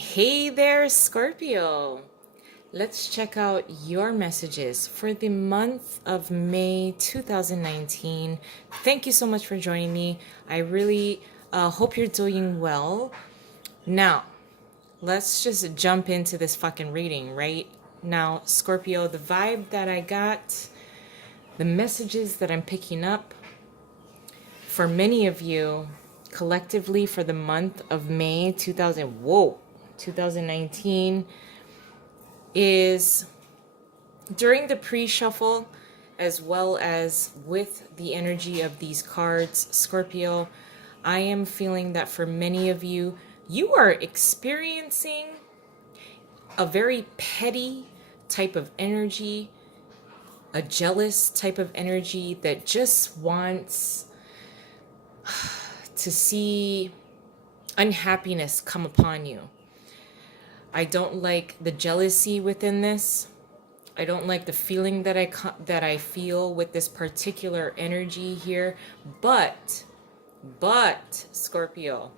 Hey there, Scorpio. Let's check out your messages for the month of May 2019. Thank you so much for joining me. I really hope you're doing well. Now, let's just jump into this fucking reading, right? Now, Scorpio, the vibe that I got, the messages that I'm picking up for many of you collectively for the month of May 2019 is during the pre-shuffle as well as with the energy of these cards, Scorpio. I am feeling that for many of you, you are experiencing a very petty type of energy, a jealous type of energy that just wants to see unhappiness come upon you. I don't like the jealousy within this. I don't like the feeling that I feel with this particular energy here. But Scorpio,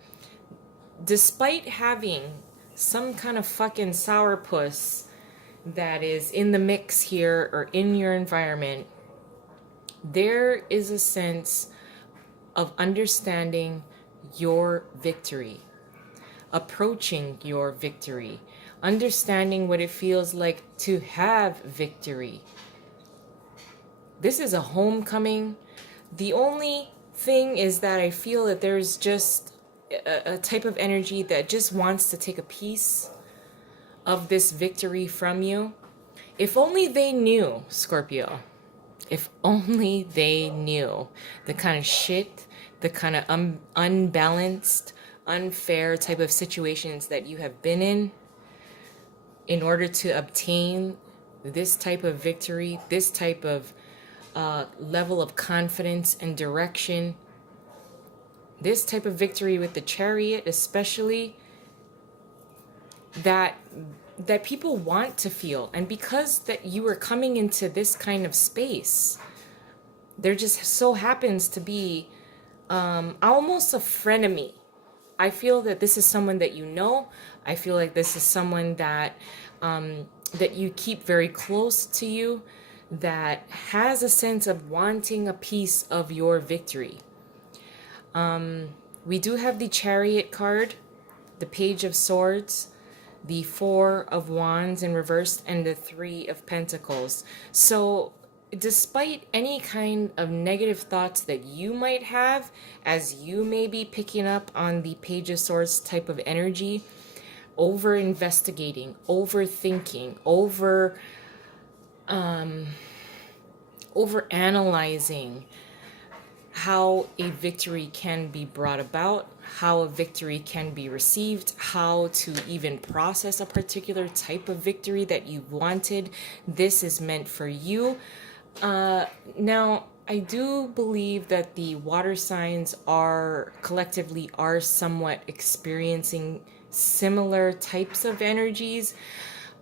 despite having some kind of fucking sourpuss that is in the mix here or in your environment, there is a sense of understanding your victory, approaching your victory, understanding what it feels like to have victory. This is a homecoming. The only thing is that I feel that there's just a type of energy that just wants to take a piece of this victory from you. If only they knew, Scorpio. If only they knew the kind of shit, the kind of unbalanced, unfair type of situations that you have been in order to obtain this type of victory, this type of level of confidence and direction, this type of victory with the Chariot especially, that people want to feel. And because that you are coming into this kind of space, there just so happens to be almost a frenemy. I feel that this is someone that you know. I feel like this is someone that that you keep very close to you, that has a sense of wanting a piece of your victory. We do have the Chariot card, the Page of Swords, the Four of Wands in reverse, and the Three of Pentacles. So despite any kind of negative thoughts that you might have, as you may be picking up on the Page of Swords type of energy, over investigating, overthinking, over analyzing how a victory can be brought about, how a victory can be received, how to even process a particular type of victory that you wanted. This is meant for you. Now, I do believe that the water signs are somewhat experiencing similar types of energies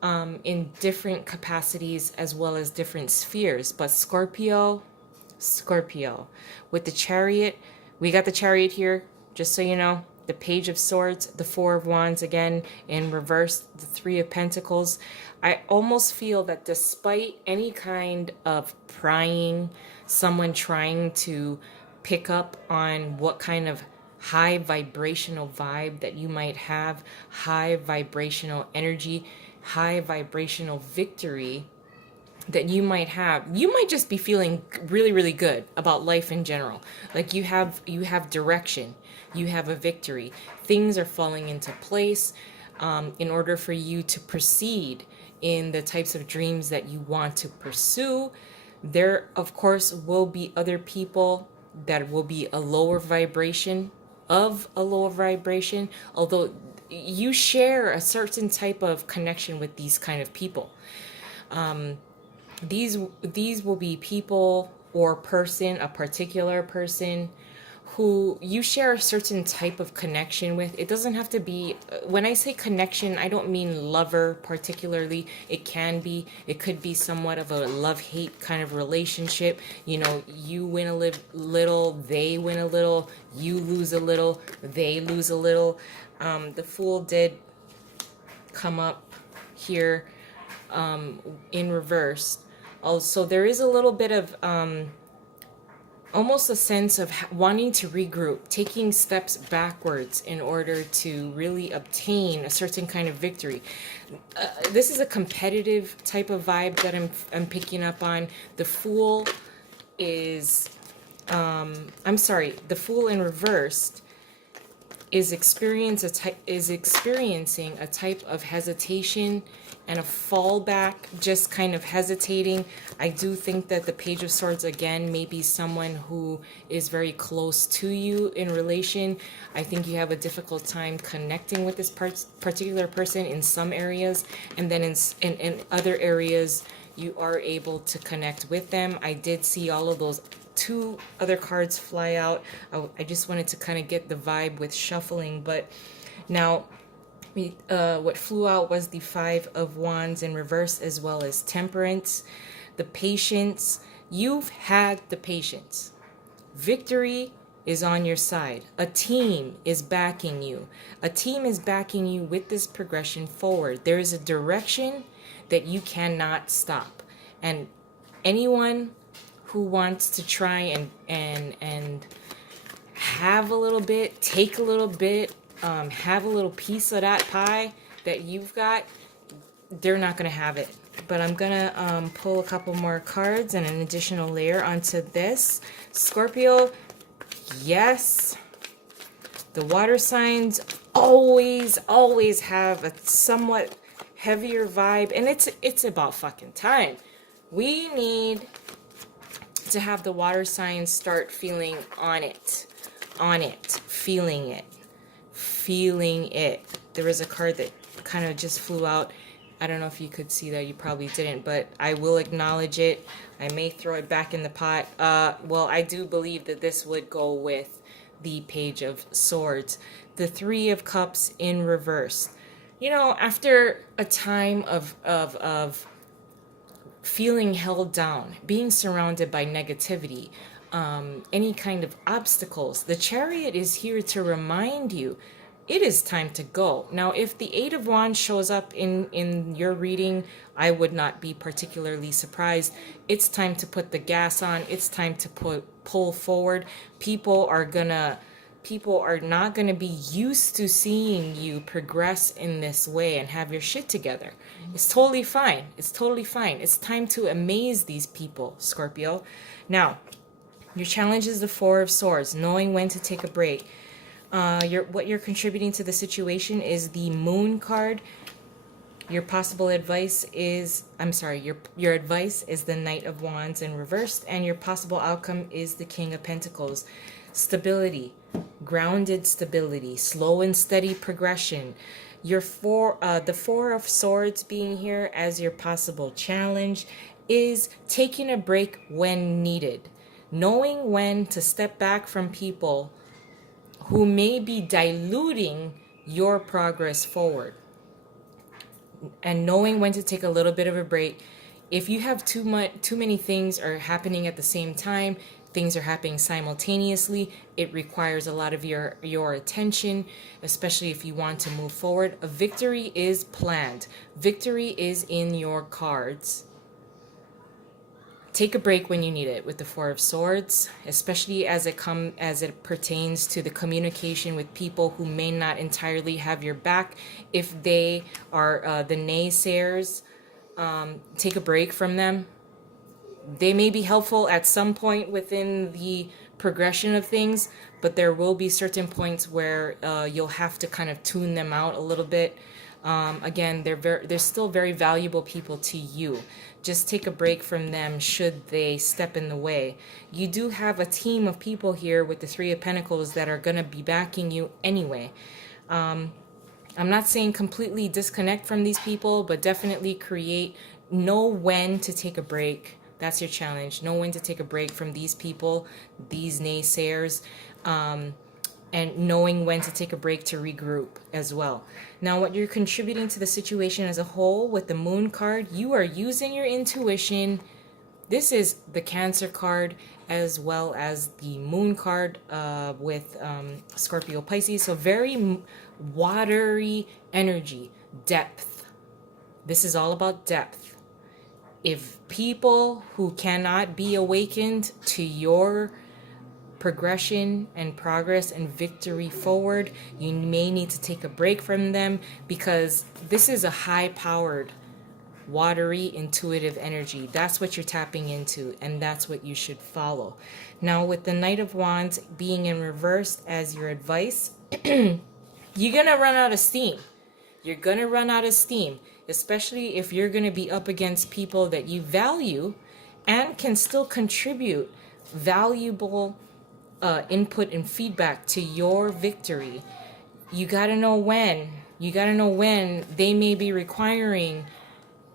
in different capacities as well as different spheres. But Scorpio, with the Chariot, we got the Chariot here, just so you know. The Page of Swords, the Four of Wands again in reverse, the Three of Pentacles. I almost feel that despite any kind of prying, someone trying to pick up on what kind of high vibrational vibe that you might have, high vibrational energy, high vibrational victory that you might have, you might just be feeling really, really good about life in general. Like you have direction, you have a victory, things are falling into place in order for you to proceed in the types of dreams that you want to pursue. There of course will be other people that will be a lower vibration, although you share a certain type of connection with these kind of people. These will be people or a particular person who you share a certain type of connection with. It doesn't have to be, when I say connection, I don't mean lover particularly. It could be somewhat of a love-hate kind of relationship. You know, you win a little, they win a little, you lose a little, they lose a little. The Fool did come up here in reverse. Also, there is a little bit of almost a sense of wanting to regroup, taking steps backwards in order to really obtain a certain kind of victory. This is a competitive type of vibe that I'm picking up on. The Fool is, the Fool in reversed is experiencing a type of hesitation and a fallback, just kind of hesitating. I do think that the Page of Swords, again, may be someone who is very close to you in relation. I think you have a difficult time connecting with this particular person in some areas, and then in other areas, you are able to connect with them. I did see all of those two other cards fly out. I just wanted to kind of get the vibe with shuffling, but now what flew out was the Five of Wands in reverse, as well as Temperance. The patience. You've had the patience. Victory is on your side. A team is backing you. A team is backing you with this progression forward. There is a direction that you cannot stop. And anyone who wants to try and have a little bit, take a little bit, have a little piece of that pie that you've got, they're not going to have it. But I'm going to pull a couple more cards and an additional layer onto this. Scorpio, yes, the water signs always have a somewhat heavier vibe, and it's about fucking time. We need to have the water signs start feeling on it, feeling it. There was a card that kind of just flew out. I don't know if you could see that. You probably didn't, but I will acknowledge it. I may throw it back in the pot. Well, I do believe that this would go with the Page of Swords. The Three of Cups in reverse. You know, after a time of feeling held down, being surrounded by negativity, any kind of obstacles, the Chariot is here to remind you it is time to go. Now, if the Eight of Wands shows up in your reading, I would not be particularly surprised. It's time to put the gas on. It's time to pull forward. People are not gonna be used to seeing you progress in this way and have your shit together. It's totally fine. It's totally fine. It's time to amaze these people, Scorpio. Now, your challenge is the Four of Swords, knowing when to take a break. What you're contributing to the situation is the Moon card. Your possible advice is, your advice is the Knight of Wands in reversed, and your possible outcome is the King of Pentacles. Stability, grounded stability, slow and steady progression. The Four of Swords being here as your possible challenge is taking a break when needed, knowing when to step back from people who may be diluting your progress forward, and knowing when to take a little bit of a break. If you have too many things are happening at the same time, things are happening simultaneously, it requires a lot of your attention, especially if you want to move forward. A victory is planned. Victory is in your cards. Take a break when you need it with the Four of Swords, especially as it pertains to the communication with people who may not entirely have your back. If they are the naysayers, take a break from them. They may be helpful at some point within the progression of things, but there will be certain points where you'll have to kind of tune them out a little bit. Again, they're still very valuable people to you. Just take a break from them should they step in the way. You do have a team of people here with the Three of Pentacles that are going to be backing you anyway. I'm not saying completely disconnect from these people, but definitely know when to take a break. That's your challenge. Know when to take a break from these people, these naysayers, and knowing when to take a break to regroup as well. Now, what you're contributing to the situation as a whole with the Moon card, you are using your intuition. This is the Cancer card as well as the Moon card with Scorpio Pisces. So very watery energy, depth, This is all about depth. If people who cannot be awakened to your progression and progress and victory forward, you may need to take a break from them, because this is a high powered, watery, intuitive energy. That's what you're tapping into, and that's what you should follow. Now, with the Knight of Wands being in reverse as your advice, you're gonna run out of steam. You're gonna run out of steam, especially if you're gonna be up against people that you value and can still contribute valuable input and feedback to your victory. You gotta know when. You gotta know when they may be requiring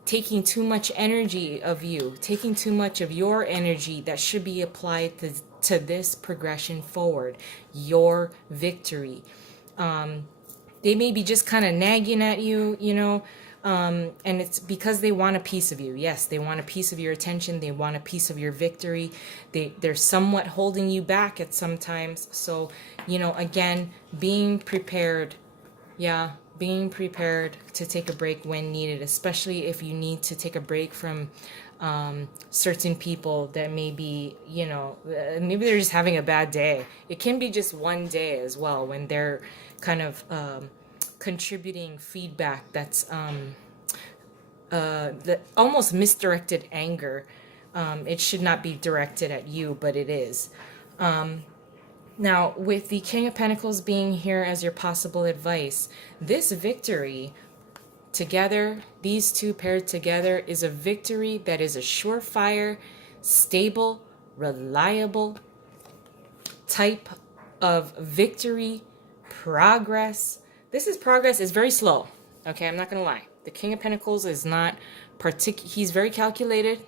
taking too much energy of you, taking too much of your energy that should be applied to this progression forward, your victory. They may be just kind of nagging at you, and it's because they want a piece of you. Yes, they want a piece of your attention. They want a piece of your victory. They're somewhat holding you back at sometimes. So, again, being prepared. Yeah, being prepared to take a break when needed, especially if you need to take a break from certain people that may be, maybe they're just having a bad day. It can be just one day as well, when they're kind of contributing feedback that's the almost misdirected anger. It should not be directed at you, but it is. Now, with the King of Pentacles being here as your possible advice, this victory together, these two paired together, is a victory that is a surefire, stable, reliable type of victory, progress. Progress is very slow. Okay, I'm not going to lie. The King of Pentacles is not he's very calculated.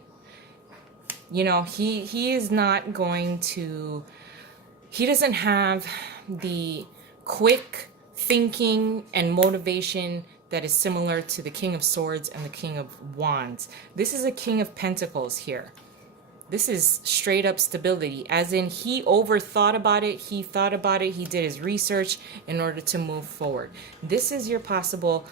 He is not going to, he doesn't have the quick thinking and motivation that is similar to the King of Swords and the King of Wands. This is a King of Pentacles here. This is straight up stability, as in he overthought about it, he thought about it, he did his research in order to move forward. This is your possible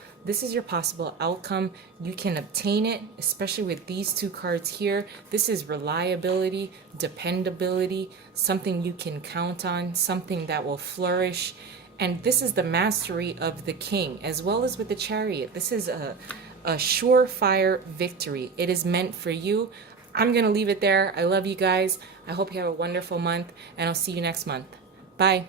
outcome. You can obtain it, especially with these two cards here. This is reliability, dependability, something you can count on, something that will flourish. And this is the mastery of the King, as well as with the Chariot. This is a surefire victory. It is meant for you. I'm going to leave it there. I love you guys. I hope you have a wonderful month, and I'll see you next month. Bye.